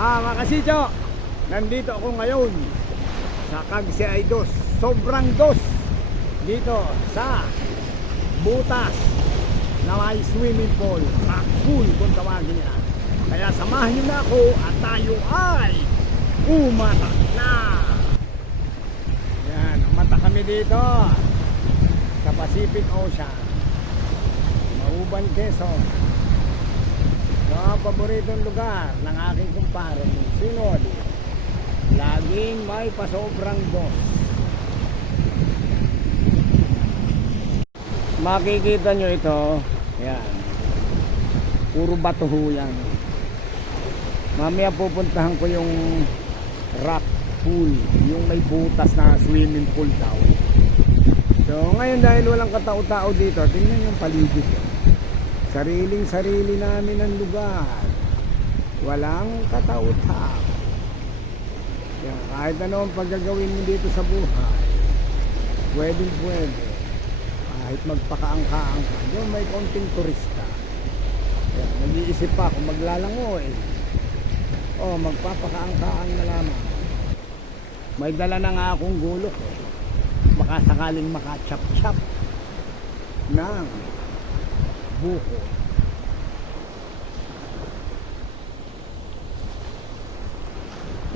Mga kasityo, nandito ako ngayon sa Cagse Dos. Sobrang dos dito sa butas na may swimming pool, rock pool kung tawagin nila. Kaya samahan nyo na ako at tayo ay umatak na. Yan, umata kami dito sa Pacific Ocean, Mauban, Quezon. Ang paboritong lugar ng aking kumpare, Sinod. Laging may pasobrang dos. Makikita nyo ito. Yan. Puro bato ho yan. Mamaya pupuntahan ko yung rock pool, yung may butas na swimming pool daw. So ngayon dahil walang katao-tao dito, tingnan yung paligid. Sariling-sarili namin ang lugar. Walang katao-tao. Yan, kahit ano ang paggagawin mo dito sa buhay, pwede. Kahit magpakaangka-angka. Doon may konting turista. Yan, nag-iisip pa kung maglalangoy. O, magpapakaangkaan na lamang. May dala na nga akong gulok. Baka sakaling makachap-chap ng buko.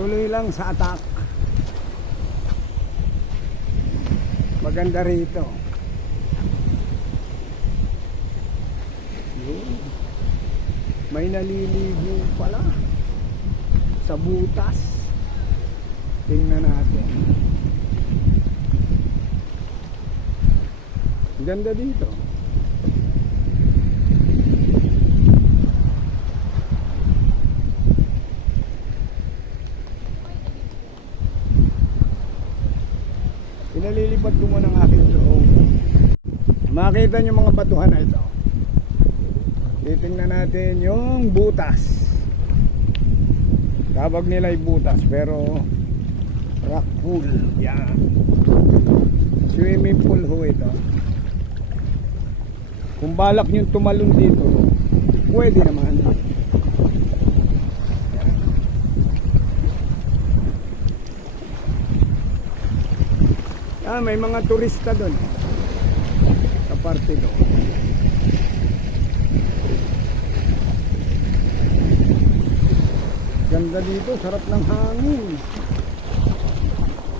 Tuloy lang sa atak. Maganda rito. Yun. May naliligo pala sa butas. Tingnan natin. Ganda dito. Pinalilipad ko muna ng aking drone. Makita nyo mga batuhan na ito. Titingnan natin yung butas. Tawag nila ay butas pero rock pool. Yan. Swimming pool ho ito. Kung balak nyo tumalon dito, pwede naman. May mga turista doon sa parte doon. Ganda dito, sarap ng hangin.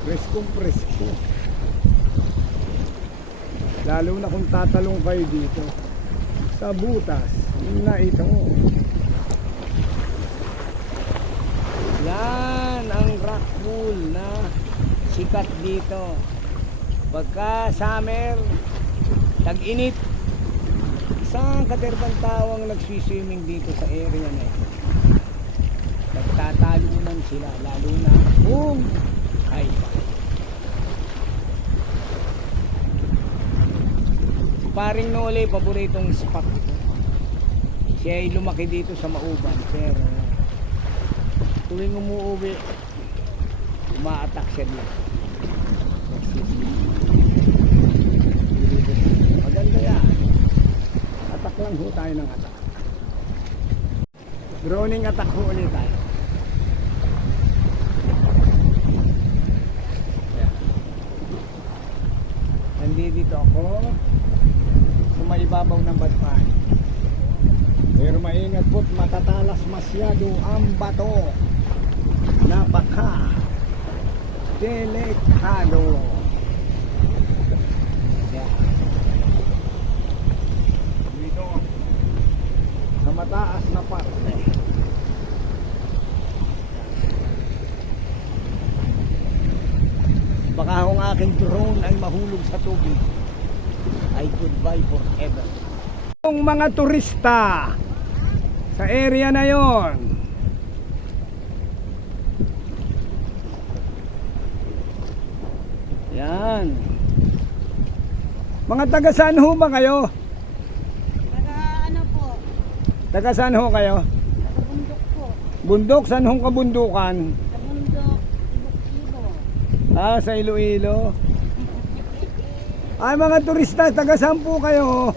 Presko. Lalo na kung tatalong kayo dito sa butas na ito. Yan ang rock pool na sikat dito. Pagka summer, tag-init, isang katerbang tawang nagsiswimming dito sa area na ito. Nagtatalunan sila, lalo na kung ay si paring Nole, paboritong spot ito. Siya ay lumaki dito sa Mauban, pero tuwing umuwi, umaatak siya dito. Maganda yan. Atak lang ho tayo ng atak. Droning atak ho ulit tayo. Nandito ako sa may ibabaw ng Badpan. Pero maingat po't matatalas masyado ang bato. Napaka delikado. Dito sa mataas na parte. Baka kung aking drone ay mahulog sa tubig, ay goodbye forever. Yung mga turista sa area na yon, yan. Mga taga saan ho ba kayo? Taga ano po? Taga saan ho kayo? Taga bundok po. Bundok? Saan hong kabundukan? Sa bundok, Iloilo. Ah, sa Iloilo. Ay, mga turista, taga saan po kayo?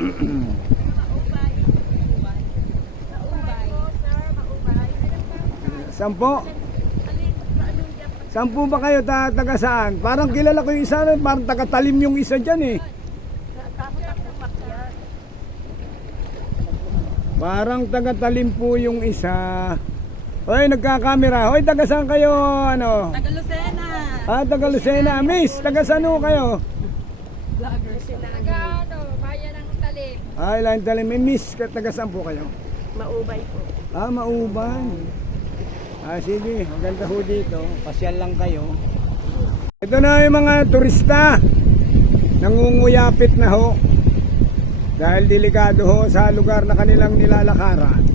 Maubay. Maubay. 10? 10 ba kayo? Taga saan? Parang kilala ko yung isa, parang taga-Talim yung isa dyan eh. Parang taga-Talim po yung isa. Hoy, nagkakamera. Hoy, taga saan kayo? Ano? Taga Lucena. Taga Lucena. Miss, taga saan ho kayo? Taga bayan ng Talim. Ilang Talim. Miss, taga saan po kayo? Maubay po. Mauban. Sige, maganda ho dito. Pasyal lang kayo. Ito na yung mga turista. Nangunguyapit na ho. Dahil delikado ho sa lugar na kanilang nilalakaran.